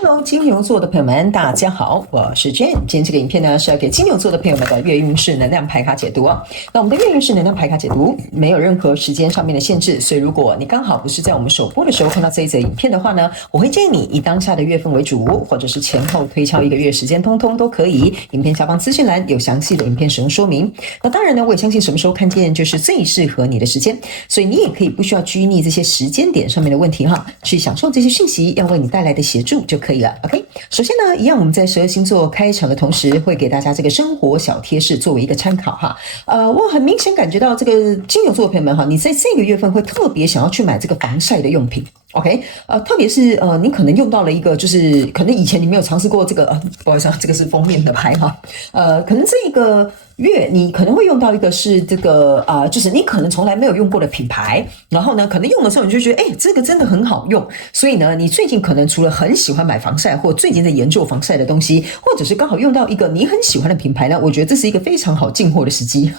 Hello，金牛座的朋友们，大家好，我是 Jane。今天这个影片呢是要给金牛座的朋友们的月运势能量牌卡解读哦。那我们的月运势能量牌卡解读没有任何时间上面的限制，所以如果你刚好不是在我们首播的时候看到这一则影片的话呢，我会建议你以当下的月份为主，或者是前后推敲1个月时间，通通都可以。影片下方资讯栏有详细的影片使用说明。那当然呢，我也相信什么时候看见就是最适合你的时间，所以你也可以不需要拘泥这些时间点上面的问题哈，去享受这些讯息要为你带来的协助就可以了。OK， 首先呢，一样我们在12星座开场的同时，会给大家这个生活小贴士作为一个参考哈。我很明显感觉到这个金牛座的朋友们哈，你在这个月份会特别想要去买这个防晒的用品。OK， 特别是你可能用到了一个，就是可能以前你没有尝试过这个，不好意思，这个是封面的牌哈，可能这个月你可能会用到一个是这个就是你可能从来没有用过的品牌，然后呢，可能用的时候你就觉得，这个真的很好用，所以呢，你最近可能除了很喜欢买防晒，或最近在研究防晒的东西，或者是刚好用到一个你很喜欢的品牌呢，我觉得这是一个非常好进货的时机，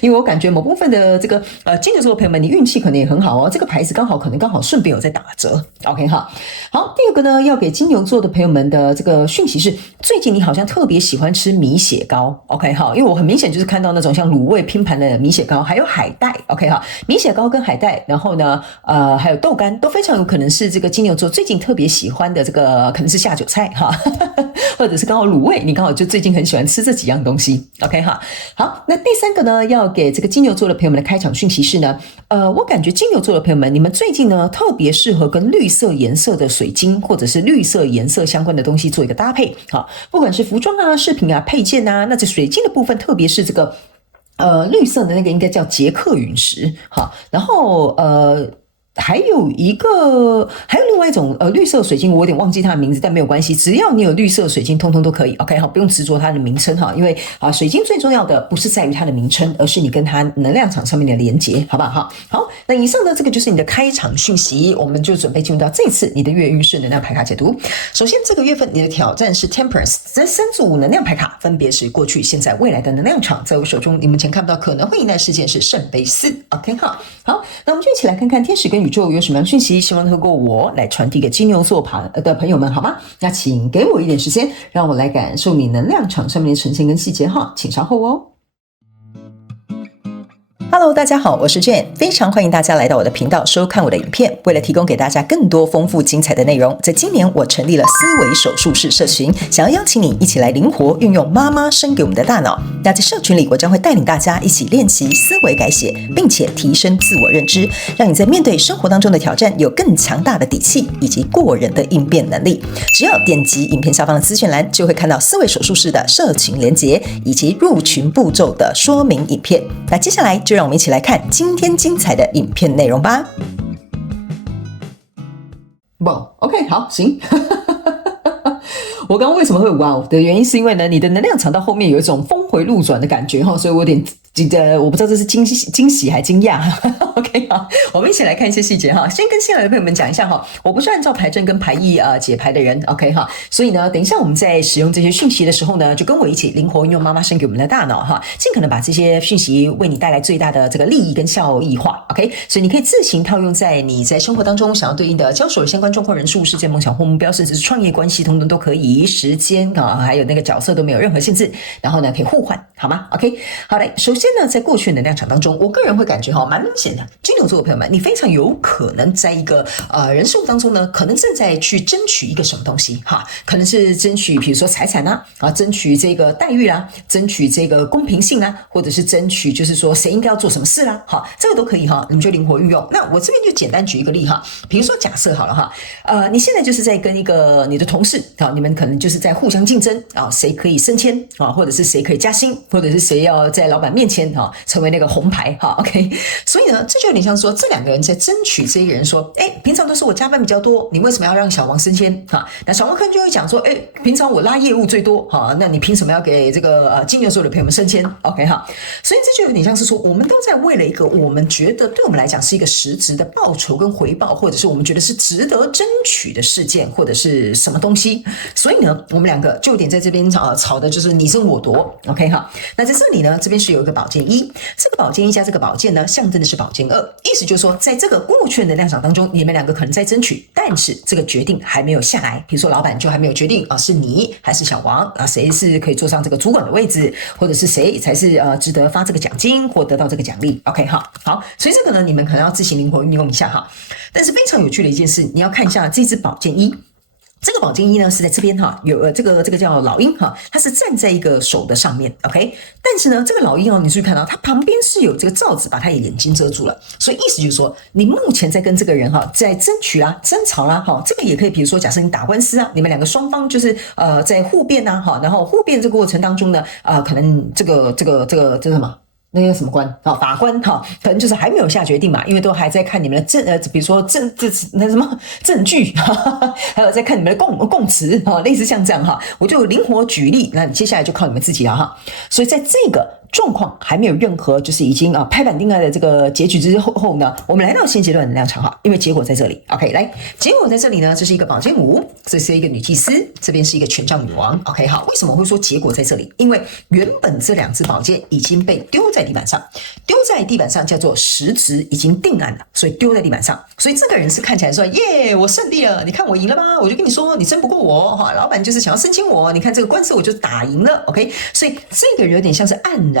因为我感觉某部分的这个金牛座的朋友们，你运气可能也很好哦，这个牌子刚好顺便有在打折 ，OK 哈。好，第二个呢，要给金牛座的朋友们的这个讯息是，最近你好像特别喜欢吃米血糕 ，OK 哈，因为我很明显就是看到那种像卤味拼盘的米血糕，还有海带 ，OK 哈，米血糕跟海带，然后呢，还有豆干都非常有可能是这个金牛座最近特别喜欢的这个，可能是下酒菜哈，或者是刚好卤味，你刚好就最近很喜欢吃这几样东西 ，OK 哈。好，那第三个呢，要给这个金牛座的朋友们的开场讯息是呢，我感觉金牛座的朋友们，你们最近呢特别适合跟绿色颜色的水晶或者是绿色颜色相关的东西做一个搭配，好，不管是服装啊、饰品啊、配件啊，那这水晶的部分，特别是这个绿色的那个应该叫捷克陨石，好，然后还有另外一种绿色水晶，我有点忘记它的名字，但没有关系，只要你有绿色水晶，通通都可以。OK 好，不用执着它的名称哈，因为水晶最重要的不是在于它的名称，而是你跟它能量场上面的连结，好不好？好，那以上呢，这个就是你的开场讯息，我们就准备进入到这次你的月运势能量牌卡解读。首先，这个月份你的挑战是 Temperance， 这3组能量牌卡分别是过去、现在、未来的能量场，在我手中，你们前看不到可能会迎来的事件是圣杯4。OK 好，那我们就一起来看看天使跟宇宙有什么样的讯息，希望透过我来传递给金牛座的朋友们，好吗？那请给我一点时间，让我来感受你能量场上面的呈现跟细节哈，请稍后哦。Hello， 大家好，我是 Jane， 非常欢迎大家来到我的频道收看我的影片。为了提供给大家更多丰富精彩的内容，在今年我成立了思维手术室社群，想要邀请你一起来灵活运用妈妈生给我们的大脑。那在社群里，我将会带领大家一起练习思维改写，并且提升自我认知，让你在面对生活当中的挑战有更强大的底气以及过人的应变能力。只要点击影片下方的资讯栏，就会看到思维手术室的社群连结以及入群步骤的说明影片。那接下来就让我们一起来看今天精彩的影片内容吧。哇 ，OK， 好，行。我刚刚为什么会哇的原因是因为呢，你的能量场到后面有一种峰回路转的感觉哈，所以我有点我不知道这是惊喜还惊讶。OK 好，我们一起来看一些细节哈。先跟新来的朋友们讲一下哈，我不是按照牌阵跟牌意解牌的人 ，OK 哈，所以呢，等一下我们在使用这些讯息的时候呢，就跟我一起灵活运用妈妈生给我们的大脑哈，尽可能把这些讯息为你带来最大的这个利益跟效益化 ，OK， 所以你可以自行套用在你在生活当中想要对应的交手的相关状况、人数、事件、梦想或目标，甚至是创业关系，通通都可以。时间还有那个角色都没有任何限制，然后呢可以互换，好吗 ？OK， 好嘞。首先呢，在过去的能量场当中，我个人会感觉蛮明显的，金牛座的朋友们，你非常有可能在一个人事物当中呢，可能正在去争取一个什么东西哈，可能是争取比如说财产争取这个待遇啦，争取这个公平性啦，或者是争取就是说谁应该要做什么事啦，好，这个都可以哈，你们就灵活运用。那我这边就简单举一个例哈，比如说假设好了哈，你现在就是在跟一个你的同事你们可能就是在互相竞争谁可以升迁或者是谁可以加薪，或者是谁要在老板面前成为那个红牌OK， 所以呢，这就有点像说这两个人在争取这一个人说，平常都是我加班比较多，你为什么要让小王升迁那小王可能就会讲说，平常我拉业务最多那你凭什么要给这个金牛座的朋友们升迁 OK 所以这就有点像是说，我们都在为了一个我们觉得对我们来讲是一个实质的报酬跟回报，或者是我们觉得是值得争取的事件，或者是什么东西。所以呢，我们两个就有点在这边吵的就是你争我夺 OK 那在这里呢，这边是有一个宝剑1，这个宝剑1加这个宝剑呢，象征的是宝剑剑二，意思就是说，在这个过去的能量场当中，你们两个可能在争取，但是这个决定还没有下来。比如说，老板就还没有决定是你还是小王谁是可以坐上这个主管的位置，或者是谁才是值得发这个奖金或得到这个奖励。OK 哈，好，所以这个呢，你们可能要自行灵活运用一下哈。但是非常有趣的一件事，你要看一下这支宝剑一。这个宝剑一呢是在这边哈，有这个叫老鹰哈，它是站在一个手的上面 ，OK。但是呢，这个老鹰你注意看到它旁边是有这个罩子把它的眼睛遮住了，所以意思就是说，你目前在跟这个人在争取啦、争吵啦，这个也可以，比如说假设你打官司啊，你们两个双方就是在互辩啊，然后互辩这个过程当中呢，可能这什么？那个什么官法官可能就是还没有下决定嘛，因为都还在看你们的比如说证据，还有在看你们的供词类似像这样我就灵活举例，那接下来就靠你们自己了哈。所以在这个状况还没有任何就是已经拍板定案的这个结局之后呢，我们来到现阶段的能量场因为结果在这里 ，OK， 来，结果在这里呢，这是一个宝剑五，这是一个女祭司，这边是一个权杖女王 ，OK， 好，为什么会说结果在这里？因为原本这两支宝剑已经被丢在地板上，叫做实质已经定案了，所以丢在地板上，所以这个人是看起来说耶，我胜利了，你看我赢了吧？我就跟你说，你争不过我老板就是想要升迁我，你看这个官司我就打赢了 ，OK， 所以这个人有点像是黯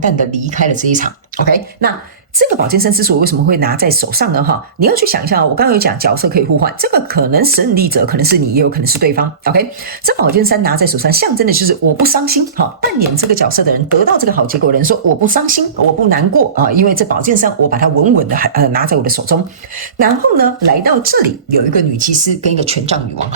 淡的离开了这一场 ，OK， 那。这个宝剑三之所以为什么会拿在手上呢？你要去想一下，我刚刚有讲角色可以互换，这个可能胜利者可能是你，也有可能是对方。OK， 这宝剑三拿在手上，象征的就是我不伤心。扮演这个角色的人得到这个好结果的人说我不伤心，我不难过因为这宝剑三我把它稳稳的拿在我的手中。然后呢，来到这里有一个女祭司跟一个权杖女王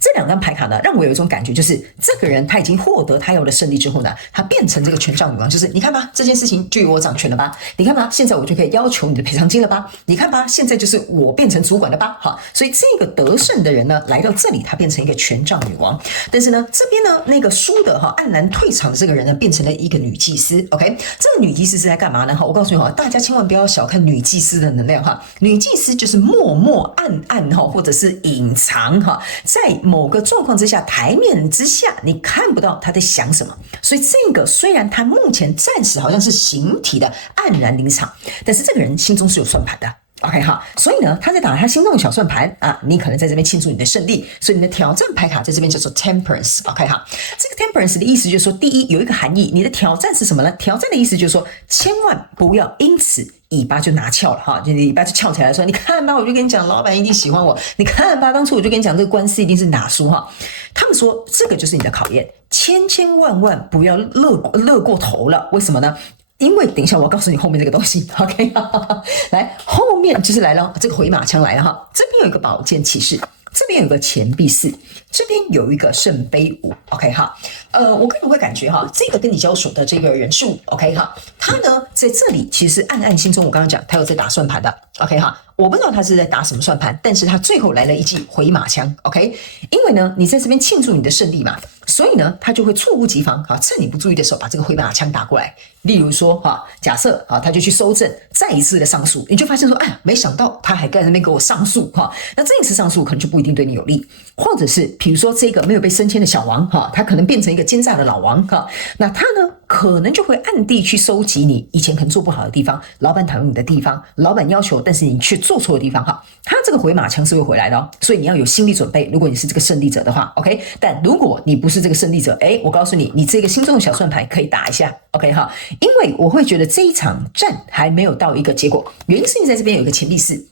这两张牌卡呢，让我有一种感觉，就是这个人他已经获得他要的胜利之后呢，他变成这个权杖女王，就是你看吧，这件事情就由我掌权了吧？你看吧，现在我就可以要求你的赔偿金了吧？你看吧，现在就是我变成主管了吧？所以这个得胜的人呢，来到这里，他变成一个权杖女王。但是呢，这边呢，那个输的黯然退场的这个人呢，变成了一个女祭司。OK， 这个女祭司是在干嘛呢？我告诉你大家千万不要小看女祭司的能量女祭司就是默默暗或者是隐藏在某个状况之下，台面之下你看不到他在想什么，所以这个虽然他目前暂时好像是形体的黯然离场，但是这个人心中是有算盘的。OK 所以呢，他在打他心中的小算盘你可能在这边庆祝你的胜利，所以你的挑战牌卡在这边叫做 Temperance。OK 这个 Temperance 的意思就是说，第一有一个含义，你的挑战是什么呢？挑战的意思就是说，千万不要因此尾巴就拿翘了就你尾巴就翘起来说，你看吧，我就跟你讲，老板一定喜欢我，你看吧，当初我就跟你讲，这个官司一定是打输他们说这个就是你的考验，千万不要乐过头了。为什么呢？因为等一下我要告诉你后面这个东西 ，OK， 来，后面就是来了，这个回马枪来了这边有一个宝剑骑士，这边有一个钱币四，这边有一个圣杯五 ，OK 我个人会感觉这个跟你交手的这个人是OK 他呢在这里其实暗心中，我刚刚讲他有在打算盘的 ，OK 我不知道他是在打什么算盘，但是他最后来了一记回马枪 ，OK， 因为呢你在这边庆祝你的胜利嘛，所以呢他就会猝不及防趁你不注意的时候把这个回马枪打过来。例如说假设他就去搜证，再一次的上诉，你就发现说，哎呀，没想到他还在那边给我上诉那这一次上诉可能就不一定对你有利，或者是比如说这个没有被升迁的小王他可能变成一个奸诈的老王那他呢可能就会暗地去收集你以前可能做不好的地方，老板讨厌你的地方，老板要求但是你却做错的地方他这个回马枪是会回来的所以你要有心理准备，如果你是这个胜利者的话 OK， 但如果你不是这个胜利者，我告诉你，你这个心中的小算盘可以打一下 OK 因为我会觉得这一场战还没有到一个结果，原因是因为在这边有一个钱币四，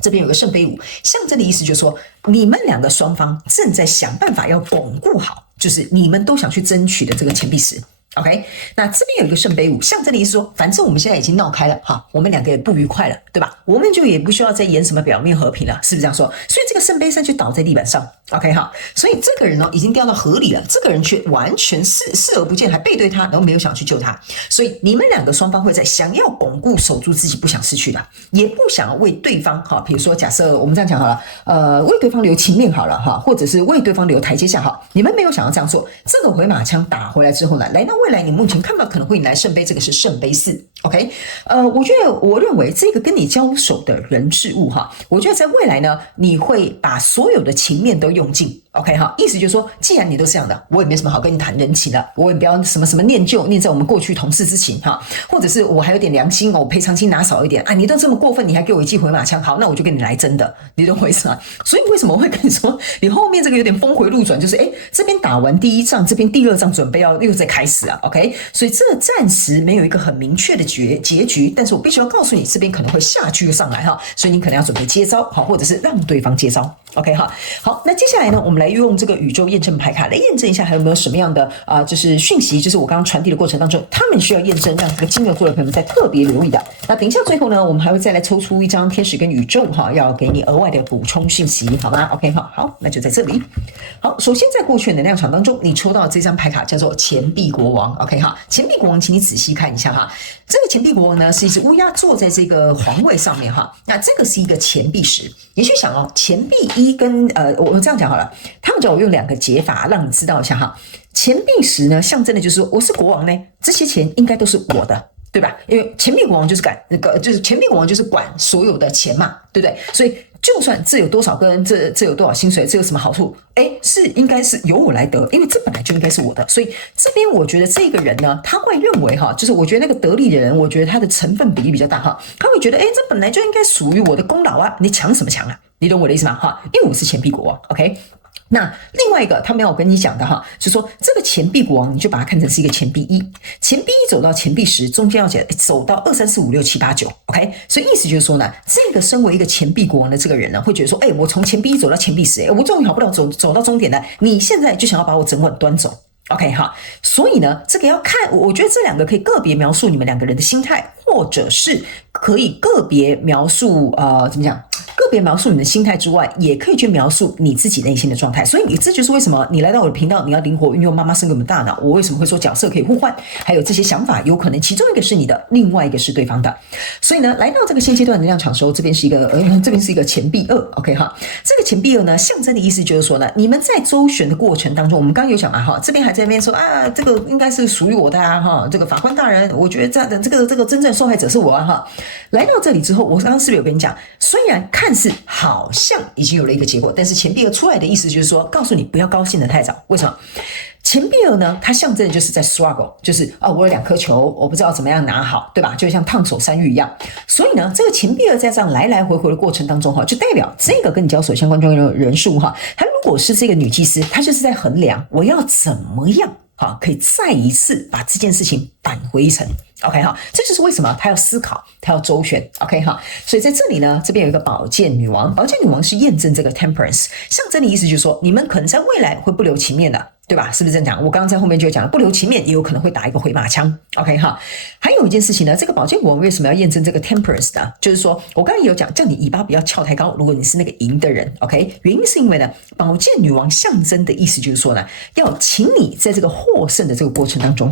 这边有个圣杯五，象征的意思就是说，你们两个双方正在想办法要巩固好，就是你们都想去争取的这个钱币十。OK， 那这边有一个圣杯五，象征的意思说，反正我们现在已经闹开了我们两个也不愉快了，对吧？我们就也不需要再演什么表面和平了，是不是这样说？所以这个圣杯三就倒在地板上 ，OK 所以这个人已经掉到河里了，这个人却完全视而不见，还背对他，然后没有想去救他。所以你们两个双方会在想要巩固、守住自己不想失去的，也不想要为对方比如说假设我们这样讲好了，为对方留情面好了或者是为对方留台阶下你们没有想要这样做。这个回马枪打回来之后呢，来到未来你目前看到可能会引来圣杯，这个是圣杯四 ，OK， 我认为这个跟你交手的人事物我觉得在未来呢，你会把所有的情面都用尽。OK 哈，意思就是说，既然你都这样的，我也没什么好跟你谈人情的，我也不要什么什么念旧，念在我们过去同事之情哈，或者是我还有点良心哦，我赔偿金拿少一点啊，你都这么过分，你还给我一记回马枪，好，那我就跟你来真的，你懂我意思吗？所以为什么我会跟你说，你后面这个有点峰回路转，就是这边打完第一仗，这边第二仗准备要又再开始啊 ，OK， 所以这暂时没有一个很明确的结局，但是我必须要告诉你，这边可能会下句上来哈，所以你可能要准备接招好，或者是让对方接招。OK 哈，好，那接下来呢，我们来用这个宇宙验证牌卡来验证一下，还有没有什么样的就是讯息，就是我刚刚传递的过程当中，他们需要验证，让这个金牛座的朋友们再特别留意的。那等一下最后呢，我们还会再来抽出一张天使跟宇宙哈，要给你额外的补充讯息，好吗 ？OK 哈，好，那就在这里。好，首先在过去的能量场当中，你抽到的这张牌卡叫做钱币国王 ，OK 哈，钱币国王，请你仔细看一下哈，这个钱币国王呢是一只乌鸦坐在这个皇位上面哈，那这个是一个钱币石，你去想哦，钱币一跟我这样讲好了，他们叫我用两个解法让你知道一下哈。钱币石呢，象征的就是说我是国王呢，这些钱应该都是我的，对吧？因为钱币国王就是就是钱币国王就是管所有的钱嘛，对不对？所以就算这有多少个人，这有多少薪水，这有什么好处？是应该是由我来得，因为这本来就应该是我的。所以这边我觉得这个人呢，他会认为哈，就是我觉得那个得力的人，我觉得他的成分比例比较大哈，他会觉得这本来就应该属于我的功劳啊，你抢什么抢啊？你懂我的意思吗？哈，因为我是钱币国王 ，OK。那另外一个，他们要我跟你讲的哈，就是说这个钱币国王，你就把它看成是一个钱币一，钱币一走到钱币10，中间要走到2、3、4、5、6、7、8、9，OK， 所以意思就是说呢，这个身为一个钱币国王的这个人呢，会觉得说，我从钱币一走到钱币10，我终于好不了走到终点了，你现在就想要把我整碗端走。OK 哈，所以呢，这个要看，我觉得这两个可以个别描述你们两个人的心态，或者是可以个别描述怎么讲？个别描述你的心态之外，也可以去描述你自己内心的状态。所以这就是为什么你来到我的频道，你要灵活运用妈妈生给我们大脑。我为什么会说角色可以互换？还有这些想法，有可能其中一个是你的，另外一个是对方的。所以呢，来到这个现阶段能量场的时候，这边是一个钱币2 ，OK 哈。这个钱币2呢，象征的意思就是说呢，你们在周旋的过程当中，我们刚刚有讲嘛哈，这边还在那边说这个应该是属于我的哈，这个法官大人，我觉得这个真正受害者是我哈。来到这里之后，我刚刚是不是有跟你讲，虽然看似好像已经有了一个结果，但是钱币2出来的意思就是说，告诉你不要高兴得太早。为什么？钱币2呢，它象征的就是在 struggle， 就是我有2颗球，我不知道怎么样拿好，对吧？就像烫手山芋一样。所以呢，这个钱币2在这样来来回回的过程当中就代表这个跟你交手相关人数它如果是这个女祭司，她就是在衡量我要怎么样可以再一次把这件事情扳回一城 ，OK 哈，这就是为什么他要思考，他要周旋 ，OK 哈，所以在这里呢，这边有一个宝剑女王，宝剑女王是验证这个 temperance， 象征的意思就是说，你们可能在未来会不留情面的。对吧？是不是这样讲？我刚刚在后面就讲了，不留情面也有可能会打一个回马枪 ，OK 哈。还有一件事情呢，这个宝剑国王为什么要验证这个 temperance 呢？就是说我刚才也有讲，叫你尾巴不要翘太高。如果你是那个赢的人 ，OK， 原因是因为呢，宝剑女王象征的意思就是说呢，要请你在这个获胜的这个过程当中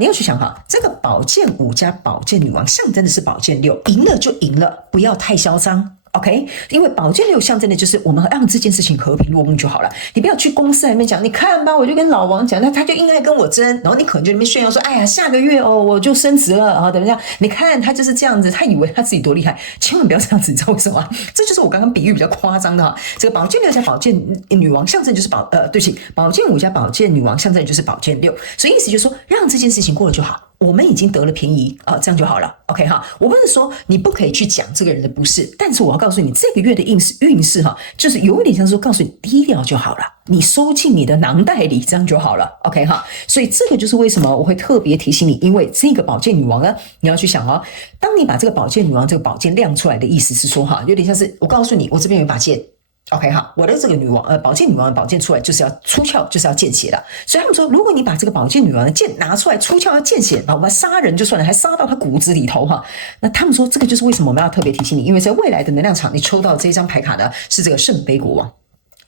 你要去想这个宝剑5加宝剑女王象征的是宝剑6，赢了就赢了，不要太嚣张。OK， 因为宝剑6象征的就是我们让这件事情和平落幕就好了。你不要去公司里面讲，你看吧，我就跟老王讲，那他就应该跟我争，然后你可能就那边炫耀说，哎呀，下个月我就升职了啊，怎么样？你看他就是这样子，他以为他自己多厉害，千万不要这样子，你知道为什么？这就是我刚刚比喻比较夸张的这个宝剑6加宝剑女王象征就是对不起，宝剑5加宝剑女王象征就是宝剑6，所以意思就是说，让这件事情过了就好。我们已经得了便宜这样就好了 ，OK 哈。我不是说你不可以去讲这个人的不是，但是我要告诉你，这个月的运势就是有一点像说告诉你低调就好了，你收进你的囊袋里，这样就好了 ，OK 哈。所以这个就是为什么我会特别提醒你，因为这个宝剑女王呢，你要去想当你把这个宝剑女王这个宝剑亮出来的意思是说有点像是我告诉你，我这边有一把剑。OK 哈，我的这个女王宝剑女王的宝剑出来就是要出鞘，就是要见血的。所以他们说，如果你把这个宝剑女王的剑拿出来出鞘要见血，我们杀人就算了，还杀到他骨子里头那他们说这个就是为什么我们要特别提醒你，因为在未来的能量场，你抽到这张牌卡呢是这个圣杯国王。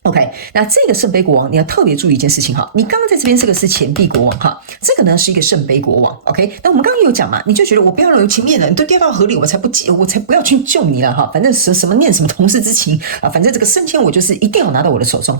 OK， 那这个圣杯国王你要特别注意一件事情你刚刚在这边这个是钱币国王这个呢是一个圣杯国王 OK， 那我们刚刚有讲嘛，你就觉得我不要留情面了，你都掉到河里我才不要去救你了反正什么念什么同事之情反正这个升迁我就是一定要拿到我的手中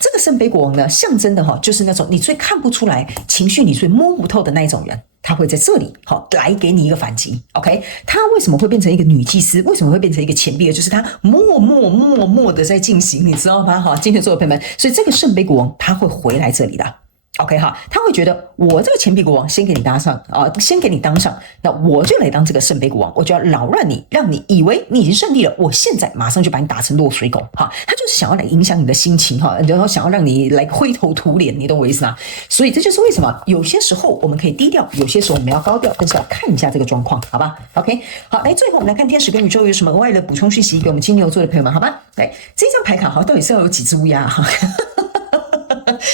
这个圣杯国王呢象征的就是那种你最看不出来情绪你最摸不透的那一种人他会在这里好来给你一个反击 ，OK？ 他为什么会变成一个女祭司？为什么会变成一个钱币？就是他默默的在进行，你知道吗？哈，金牛座的朋友们，所以这个圣杯国王他会回来这里的。OK 哈，他会觉得我这个钱币国王先给你搭上先给你当上，那我就来当这个圣杯国王，我就要扰乱你，让你以为你已经胜利了，我现在马上就把你打成落水狗哈，他就是想要来影响你的心情哈，然后想要让你来灰头土脸，你懂我意思吗？所以这就是为什么有些时候我们可以低调，有些时候我们要高调，但是要看一下这个状况，好吧 ？OK， 好，来最后我们来看天使跟宇宙有什么额外的补充讯息给我们金牛座的朋友们，好吧？来这张牌卡哈，到底是要有几只乌鸦哈？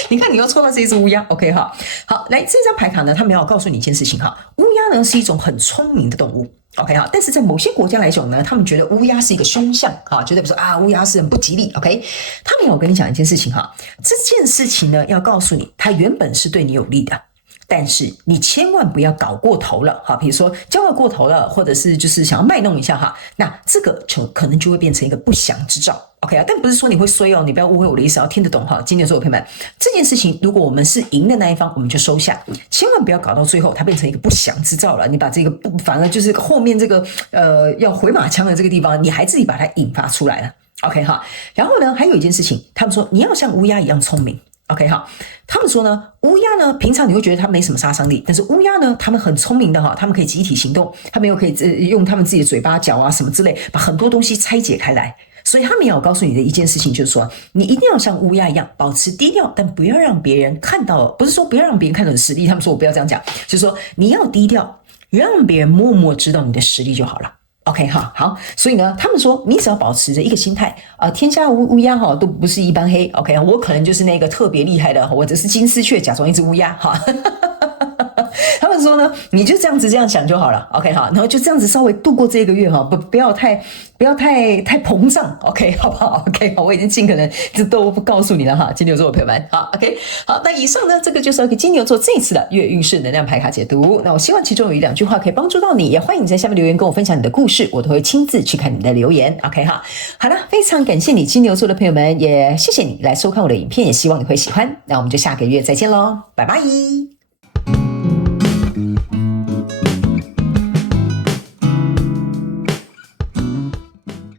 你看，你又抽到这一只乌鸦 ，OK 哈。好，来这张牌卡呢，他们要告诉你一件事情哈，乌鸦呢是一种很聪明的动物 ，OK 哈。但是在某些国家来讲呢，他们觉得乌鸦是一个凶相哈，觉得不是啊，乌鸦是很不吉利 ，OK。他们要跟你讲一件事情哈，这件事情呢要告诉你，它原本是对你有利的。但是你千万不要搞过头了哈，比如说骄傲过头了，或者是就是想要卖弄一下哈，那这个可能就会变成一个不祥之兆 ，OK 啊？但不是说你会衰哦，你不要误会我的意思，要听得懂哈，金牛座的朋友们，这件事情如果我们是赢的那一方，我们就收下，千万不要搞到最后它变成一个不祥之兆了，你把这个反而就是后面这个要回马枪的这个地方，你还自己把它引发出来了 ，OK 哈？然后呢，还有一件事情，他们说你要像乌鸦一样聪明。OK 好，他们说呢，乌鸦呢，平常你会觉得它没什么杀伤力，但是乌鸦呢，他们很聪明的哈，他们可以集体行动，他们又可以用他们自己的嘴巴、脚啊什么之类，把很多东西拆解开来。所以他们也要告诉你的一件事情，就是说，你一定要像乌鸦一样保持低调，但不要让别人看到，不是说不要让别人看到你的实力，他们说我不要这样讲，就是说你要低调，让别人默默知道你的实力就好了。OK 哈，好，所以呢，他们说你只要保持着一个心态天下乌鸦哈都不是一般黑 ，OK， 我可能就是那个特别厉害的，我只是金丝雀假装一只乌鸦哈。他们说呢，你就这样子这样想就好了 ，OK 哈，然后就这样子稍微度过这个月哈，不要太膨胀 ，OK 好不好 ？OK 好，我已经尽可能都不告诉你了哈，金牛座的朋友们，好 OK 好，那以上呢，这个就是要给金牛座这一次的月运势能量牌卡解读。那我希望其中有1-2句话可以帮助到你，也欢迎你在下面留言跟我分享你的故事，我都会亲自去看你的留言 ，OK 哈。好了，非常感谢你金牛座的朋友们，也谢谢你来收看我的影片，也希望你会喜欢。那我们就下个月再见喽，拜拜。